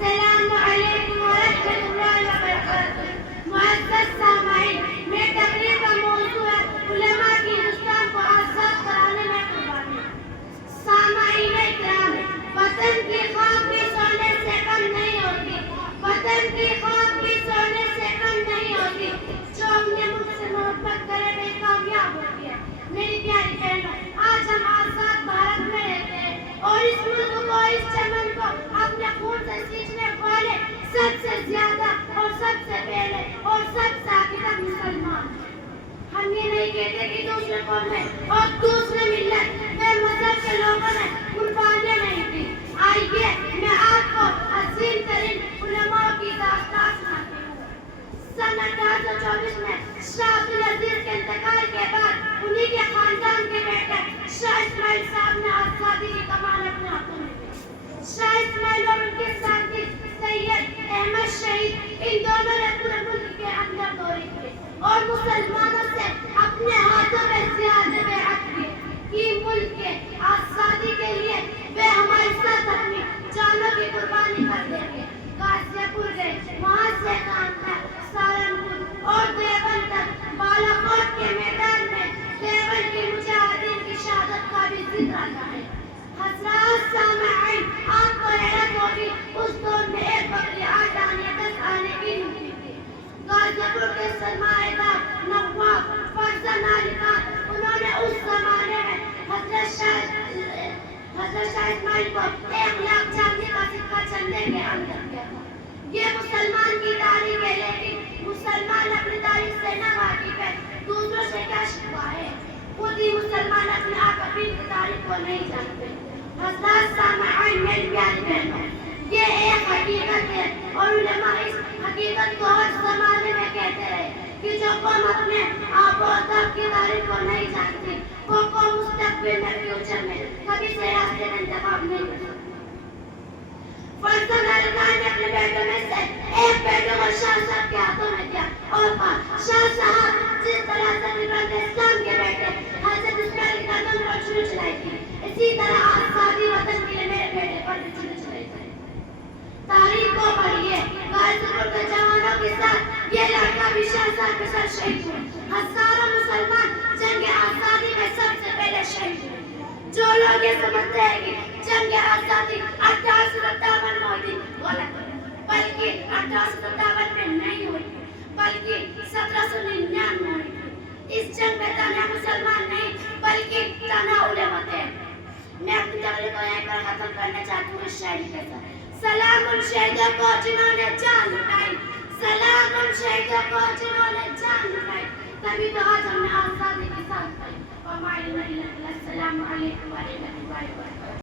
السلام علیکم ورحمۃ اللہ وبرکاتہ. معزز سامعین، میری تقریر کا موضوع ہے علماء کی ہندوستان کو آزاد کرانے میں قربانی. سامعین اکرام، وطن کی خاک بھی سونے سے کم نہیں ہوتی. وطن کی خاک بھی سونے سے کم نہیں ہوتی. جو اپنے ملک سے محبت کرے وہ کامیاب ہوتی ہے. میری پیاری بہنوں، آج ہم آزاد بھارت میں رہتے ہیں اور اس ملک کو، اس چمن کو اپنے خون سے سینچنے والے سب سے زیادہ اور سب سے پہلے اور سب سے آگے تک مسلمان. ہم یہ نہیں کہتے کہ دوسرے قومیں اور دوسرے ملت بے مذہب کے لوگوں نے قربانیاں نہیں دی. آئیے میں آپ کو عظیم ترین علماء کی داستان سناتی ہوں. سن 1824 میں شاہ عبدالعزیز کے انتقال کے بعد انہی کے خاندان کے بیٹے شاہ اسماعیل صاحب نے آزادی کی کمان اپنے ہاتھوں میں لی. شاہ اسماعیل اور ان کے ساتھی سید احمد شہید، ان دونوں نے پورے ملک کے اندر دورے کیے اور مسلمانوں سے اپنے ہاتھوں میں زیادہ بیعت کیے کہ ملک کے آزادی کے لیے وہ ہمارے ساتھ اپنی جانوں کی قربانی کر دیں گے. غازی پور گئے، وہاں سے کانٹا، سہارنپور اور دیوبند تک. بالاکوٹ کے میدان میں دیوبند کے مجاہدین کی شہادت کا بھی ذکر آتا ہے. حضرات سامعین، آپ کو حیرت ہوگی اس دور میں ایک بکری 8 آنے 10 آنے کی ملتی تھی. غازی پور کے سرمایہ دار نواب فرزند علی خان، انہوں نے اس زمانے میں حضرت شاہ اسماعیل کو 1 لاکھ چاندی کا سکہ چندے کے اندر دیا تھا. یہ مسلمان کی تاریخ ہے، لیکن مسلمان اپنی تاریخ سے نہ واقف ہے. دوسروں سے کیا شکوہ ہے؟ خود ہی مسلمان اپنے آقابین کی تاریخ کو نہیں جانتے. حضرات سامعین، میری پیاری بہنوں، یہ ایک حقیقت ہے اور علماء اس حقیقت کو ہر زمانے میں کہتے رہے کہ جو قوم اپنے آب و اجداد کی تاریخ کو نہیں جانتی وہ قوم مستقبل میں، فیوچر میں کبھی سے راستے کا انتخاب نہیں کر سکتی. فرزند علی خان نے اپنے بیٹوں میں سے ایک بیٹے کو شاہ صاحب کے ہاتھوں میں دیا اور کہا، شاہ صاحب، جس طرح سے نظام اسلام کے بیٹے حضرت اسماعیل کا دم پر چھری چلائی تھی، اسی طرح آزادی وطن کے لیے میرے بیٹے پر بھی چھری چلائی جائے. تاریخ کو پڑھیے. غازی پور کے جوانوں کے ساتھ یہ لڑکا بھی شاہ صاحب کے ساتھ شہید ہوا. ہزاروں مسلمان جنگ آزادی میں سب سے پہلے شہید ہوئے. جو لوگ یہ سمجھتے ہیں کہ جنگ آزادی 1857 میں ہوئی تھی، غلط ہے. بلکہ 1857 میں نہیں ہوئی تھی، بلکہ 1799 میں ہوئی تھی. اس جنگ میں تنہا مسلمان نہیں بلکہ تنہا علماء تھے. میں اپنی تقریر کو یہیں پر ختم کرنا چاہتی ہوں اس شاعری کے ساتھ. سلام ان شہیدوں کو جنہوں نے جان لٹائی، سلام ان شہیدوں کو جنہوں نے جان لٹائی. تبھی تو آج ہم نے آزادی کی ساتھ پائی. السلام علیکم ورحمۃ اللہ وبرکاتہ.